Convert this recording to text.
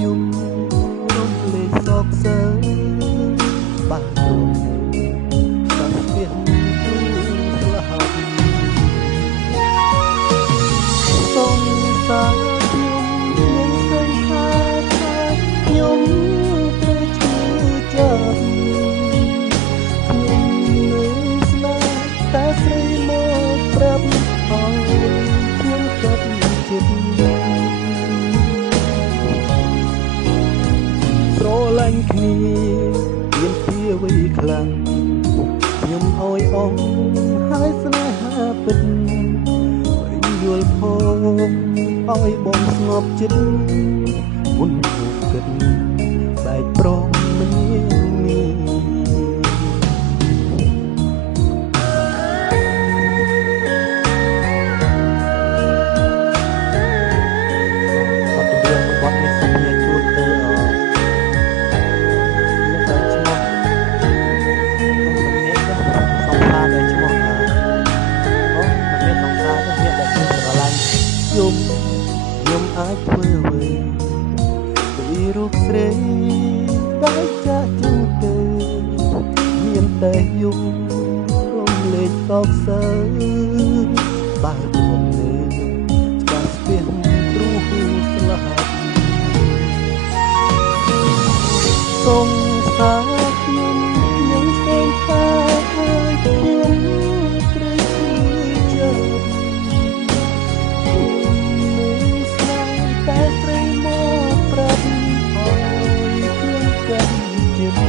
យំរំលែកសោកសៅបានរំនៅបាត់ស្ទះទូស្លាប់សូមសាខ្ញុំនឹងសង្ខារថាខ្ញុំត្រូវឈឺចាប់ខ្ញុំនៅស្នេហ៍តែស្រីមកប្រាប់ឲ្យខ្ញុំកាត់ចិត្តស្រឡាញ់គ្នាមានភាវ័យខ្លាំងខ្ញុំឲ្យអស់ហើយស្នេហាពិតរីយល់ផងឲ្យបងស្ងប់ចិត្តមុនគូគិតបែកព្រមមិនងាយគាត់នេះសុំជាជួនទៅសង្សារដែលឈ្មោះមិនមានសង្សារទេអ្នកដែលខ្ញុំស្រឡាញ់ខ្ញុំអាចធ្វើអ្វីពីរូបស្រីដែលចាស់ជាងទៅមានតែយំរំលែកសោកសៅបើខ្ញុំនៅច្បាស់ស្ទះទ្រូស្លាប់សូមសាខ្ញុំនឹងសង្សារហើយខ្ញុំត្រូវឈឺចាប់ខ្ញុំស្នេហ៍តែស្រីមកប្រាប់ឲ្យខ្ញុំកាន់ចិត្ត